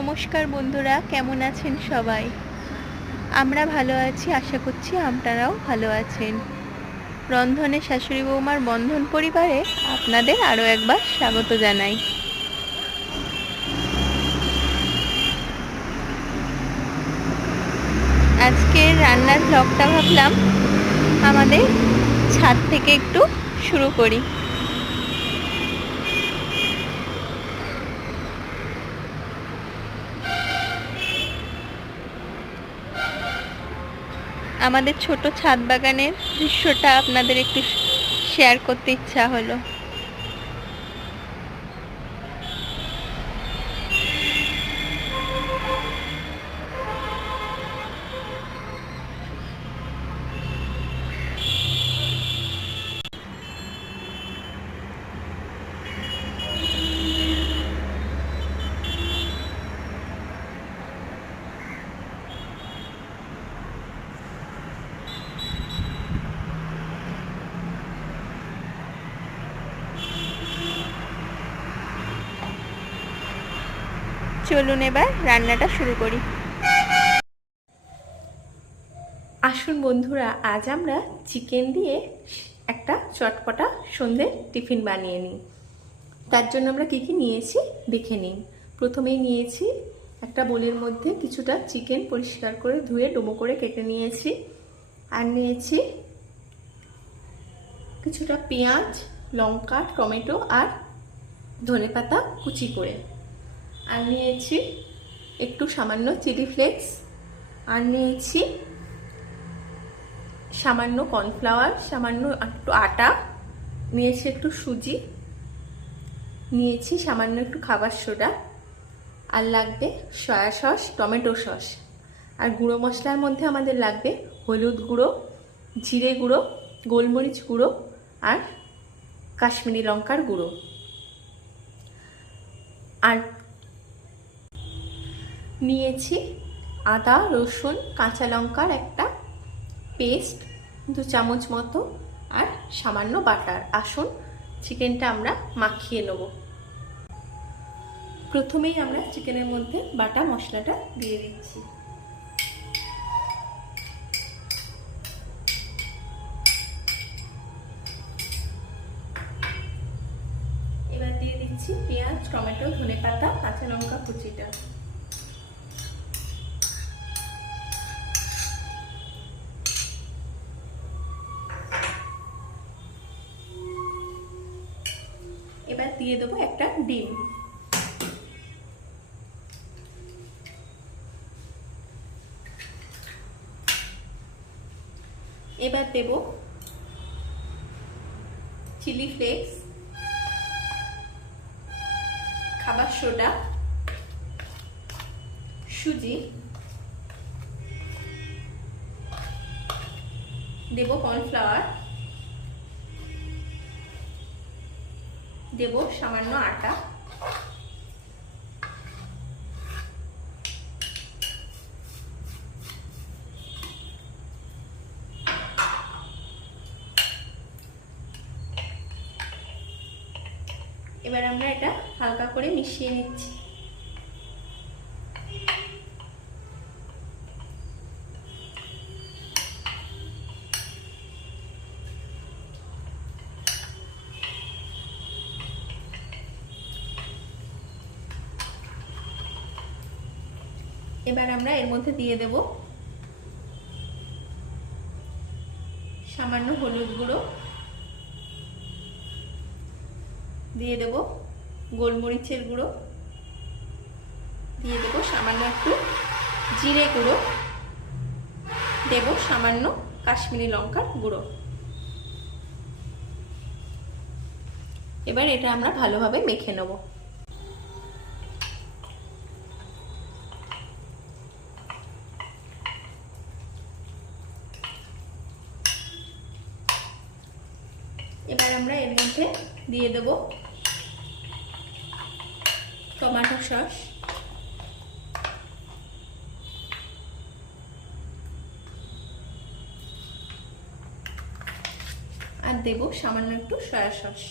নমস্কার বন্ধুরা, কেমন আছেন সবাই? আমরা ভালো আছি, আশা করছি আপনারাও ভালো আছেন। রন্ধনে শাশুড়ি বৌমার বন্ধন পরিবারে আপনাদের আরও একবার স্বাগত জানাই। আজকের রান্নার ব্লগটা ভাবলাম আমাদের ছাদ থেকে একটু শুরু করি। আমাদের ছোট ছাদ বাগানের দৃশ্যটা আপনাদের একটু শেয়ার করতে ইচ্ছা হলো। চলুন এবার রান্নাটা শুরু করি। আসুন বন্ধুরা, আজ আমরা চিকেন দিয়ে একটা চটপটা সন্ধ্যের টিফিন বানিয়ে নিই। তার জন্য আমরা কী কী নিয়েছি দেখে নিই। প্রথমেই নিয়েছি একটা বোলের মধ্যে কিছুটা চিকেন পরিষ্কার করে ধুয়ে ডুমো করে কেটে নিয়েছি। আর নিয়েছি কিছুটা পেঁয়াজ, লঙ্কা, টমেটো আর ধনেপাতা কুচি করে। আর নিয়েছি একটু সামান্য চিলি ফ্লেক্স। আর নিয়েছি সামান্য কর্নফ্লাওয়ার, সামান্য একটু আটা, নিয়েছি একটু সুজি, নিয়েছি সামান্য একটু খাবার সোডা, আর লাগবে সয়া সস, টমেটো সস। আর গুঁড়ো মশলার মধ্যে আমাদের লাগবে হলুদ গুঁড়ো, জিরে গুঁড়ো, গোলমরিচ গুঁড়ো আর কাশ্মীরি লঙ্কার গুঁড়ো। আর নিয়েছি আদা, রসুন, কাঁচা লঙ্কার একটা পেস্ট 2 চামচ মতো আর সামান্য বাটার। আসুন চিকেনটা আমরা মাখিয়ে নেব। প্রথমেই আমরা চিকেনের মধ্যে বাটা মশলাটা দিয়ে দিচ্ছি। এবার দিয়ে দিচ্ছি পেঁয়াজ, টমেটো, ধনেপাতা, কাঁচা লঙ্কা কুচিটা। এবার দিয়ে দেবো একটা ডিম। এবার দেব চিলি ফ্লেক্স, খাবার সোডা, সুজি, দেব কর্নফ্লাওয়ার, দেব সামান্য আটা, এবার আমরা এটা হালকা করে মিশিয়ে নিচ্ছি। এবার আমরা এর মধ্যে দিয়ে দেব সামান্য হলুদ গুঁড়ো, দিয়ে দেব গোলমরিচের গুঁড়ো, দিয়ে দেব সামান্য একটু জিরে গুঁড়ো, দেব সামান্য কাশ্মীরি লঙ্কার গুঁড়ো। এবার এটা আমরা ভালোভাবে মেখে নেব। এবার আমরা এর মধ্যে দিয়ে দেব টমেটো সস, আর দেব সামান্য একটু সয়া সস।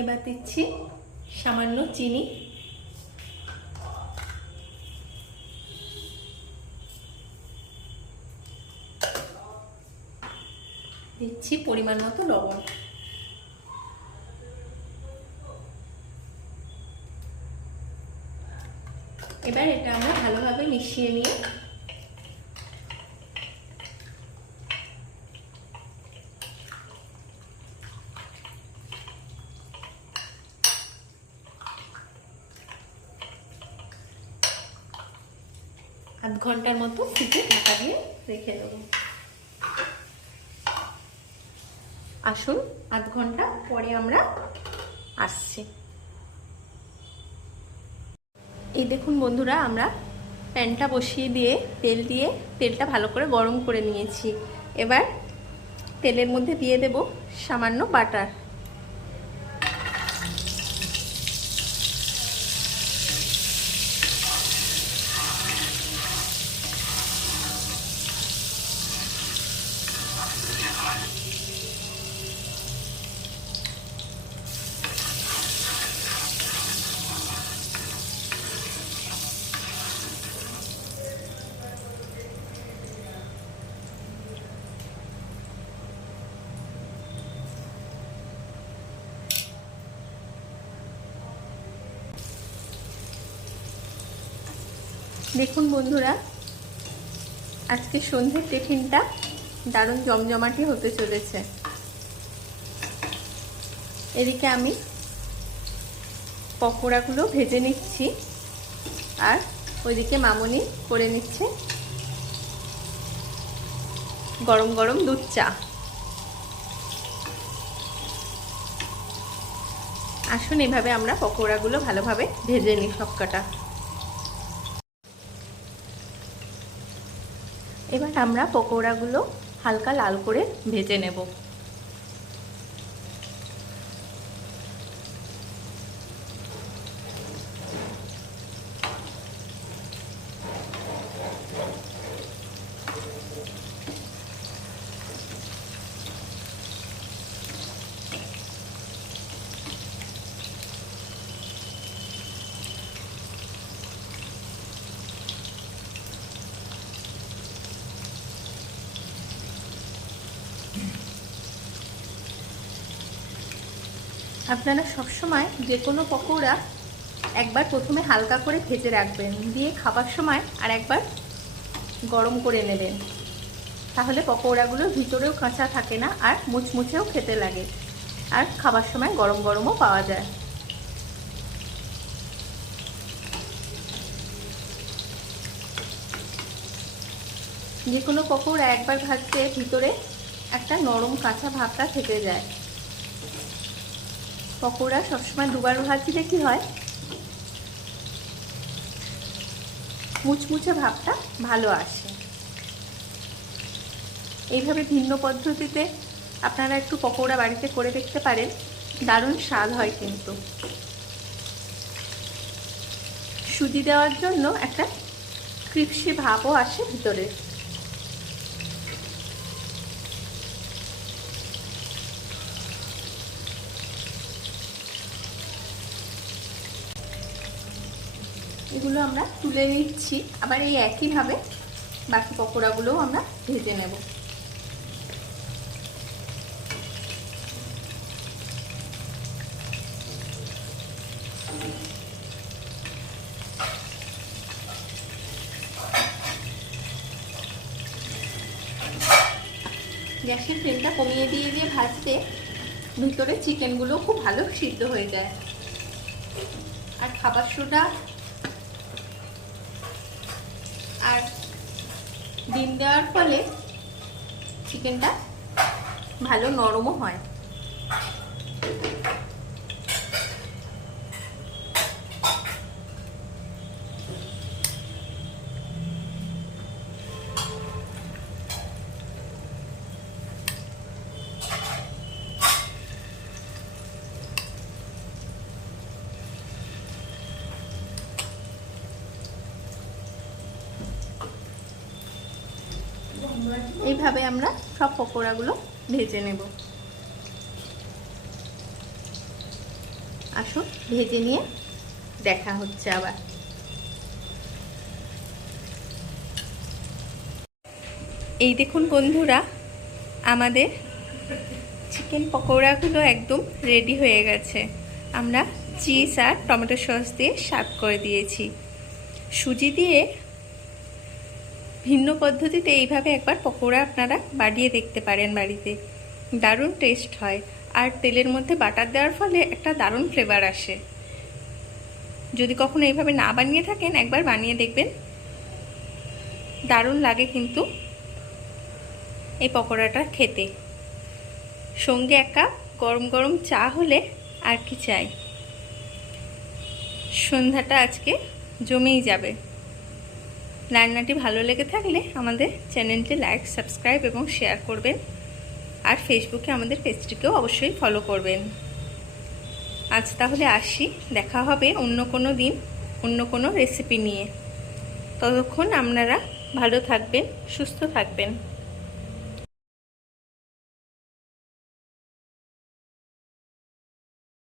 এবার দিচ্ছি সামান্য চিনি, দিচ্ছি পরিমাণ মতো লবণ। এবার এটা আমরা ভালোভাবে মিশিয়ে নিয়ে আধ ঘন্টার মতো ফ্রিজে ঢাকা দিয়ে রেখে দেবো। আসুন আধ ঘন্টা পরে আমরা আসছি। এই দেখুন বন্ধুরা, আমরা প্যানটা বসিয়ে দিয়ে তেলটা ভালো করে গরম করে নিয়েছি। এবার তেলের মধ্যে দিয়ে দেব সামান্য বাটার। দেখুন বন্ধুরা, আজকে সন্ধ্যের টিফিনটা দারুণ জমজমাটি হতে চলেছে। এদিকে আমি পকোড়াগুলো ভেজে নিচ্ছি, আর ওইদিকে মামনি করে নিচ্ছে গরম গরম দুধ চা। আসুন এভাবে আমরা পকোড়াগুলো ভালোভাবে ভেজে নিই সবকটা। এবার আমরা পকোড়াগুলো হালকা লাল করে ভেজে নেব। আপনারা সবসময় যে কোনো পকোড়া একবার প্রথমে হালকা করে ভেজে রাখবেন, দিয়ে খাবার সময় আর একবার গরম করে নেবেন। তাহলে পকোড়াগুলো ভিতরেও কাঁচা থাকে না, আর মুচমুচেও খেতে লাগে, আর খাবার সময় গরম গরমও পাওয়া যায়। যে কোনো পকোড়া একবার ভাজতে ভিতরে একটা নরম কাঁচা ভাবটা থেকে যায়। পকোড়া সবসময় দুবার ভাজলে কি হয়, মুচমুচে ভাবটা ভালো আসে। এইভাবে ভিন্ন পদ্ধতিতে আপনারা একটু পকোড়া বাড়িতে করে দেখতে পারেন, দারুণ স্বাদ হয়। কিন্তু সুজি দেওয়ার জন্য একটা ক্রিপসি ভাবও আসে ভিতরে। এগুলো আমরা তুলে নিচ্ছি, আবার এই একইভাবে বাকি পকোড়াগুলোও আমরা ভেজে নেব। গ্যাসের ফ্লেমটা কমিয়ে দিয়ে ভাজতে ভিতরে চিকেনগুলো খুব ভালো সিদ্ধ হয়ে যায়, আর খাবার সোডা আর ডিম দেওয়ার ফলে চিকেনটা ভালো নরমও হয়। এইভাবে আমরা সব পকোড়াগুলো ভেজে নেব। আসো ভেজে নিয়ে দেখা হচ্ছে আবার। এই দেখুন বন্ধুরা, আমাদের চিকেন পকোড়াগুলো একদম রেডি হয়ে গেছে। আমরা চিজ আর টমেটো সস দিয়ে সার্ভ করে দিয়েছি। সুজি দিয়ে ভিন্ন পদ্ধতিতে এইভাবে একবার পকোড়া আপনারা বানিয়ে দেখতে পারেন বাড়িতে, দারুণ টেস্ট হয়। আর তেলের মধ্যে বাটার দেওয়ার ফলে একটা দারুণ ফ্লেভার আসে। যদি কখনো এইভাবে না বানিয়ে থাকেন, একবার বানিয়ে দেখবেন, দারুণ লাগে কিন্তু এই পকোড়াটা খেতে। সঙ্গে এক কাপ গরম গরম চা হলে আর কি চাই। সন্ধ্যাটা আজকে জমেই যাবে। রান্নাটি ভালো লেগে থাকলে আমাদের চ্যানেলটি লাইক, সাবস্ক্রাইব এবং শেয়ার করবেন। আর ফেসবুকে আমাদের পেজটিকেও অবশ্যই ফলো করবেন। আজ তাহলে আসি, দেখা হবে অন্য কোনো দিন অন্য কোনো রেসিপি নিয়ে। ততক্ষণ আপনারা ভালো থাকবেন, সুস্থ থাকবেন।